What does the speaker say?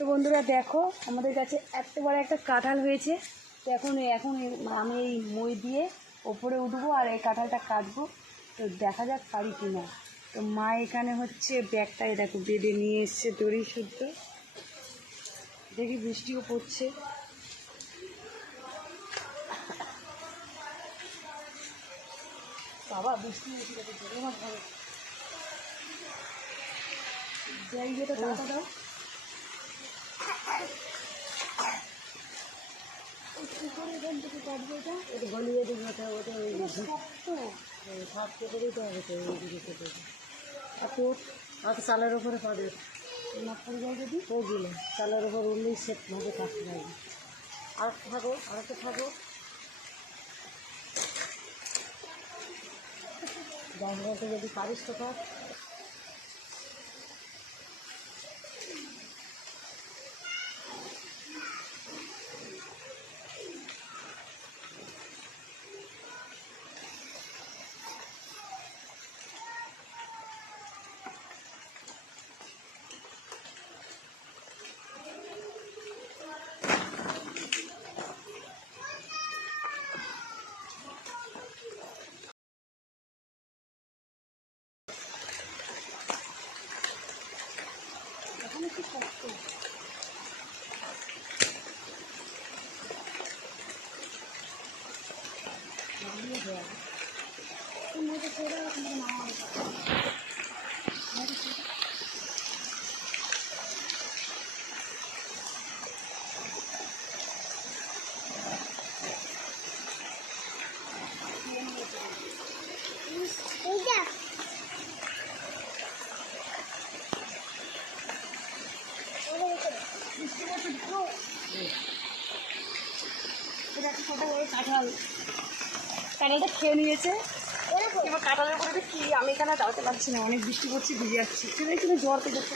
তো বন্ধুরা দেখো আমাদের কাছে এত বড় একটা কাঁঠাল হয়েছে। তো এখন আমি এই মই দিয়ে ওপরে উঠবো আর এই কাঁঠালটা কাটবো। তো দেখা যাক পারি কি না। তো মা এখানে হচ্ছে ব্যাগটাই দেখো বেঁধে নিয়ে এসছে দড়ি শুদ্ধ। দেখি বৃষ্টিও পড়ছে। বাবা বৃষ্টি হয়েছে দেখো জলে মাছ ভালো যাই যেটা টাকা দাও। কী করে এখান থেকে কাটবো এটা? এটা গলিয়ে দেবো, ওটা শক্ত ভাত কেটে দিতে হবে তো ওইদিকে কেটে আর চালের ওপরে পাবে না পড়ে যায় যদি ওগুলো চালের ওপর উঠলেই সেটভাবে কাটতে পারবে। আর থাকো আরেকটা থাকো জানলাতে যদি পারিস তো কাট। এখানে কি শক্ত নামিয়ে দেওয়া মধ্যে ছেড়ে নামা কাঁঠালটা খেয়ে নিয়েছে। এবার কাঁঠালের উপরে কি আমি এখানে দাঁড়াতে পারছি না, অনেক বৃষ্টি পড়ছে, ভিজে যাচ্ছি। ঠিক আছে জ্বর তো দেখতে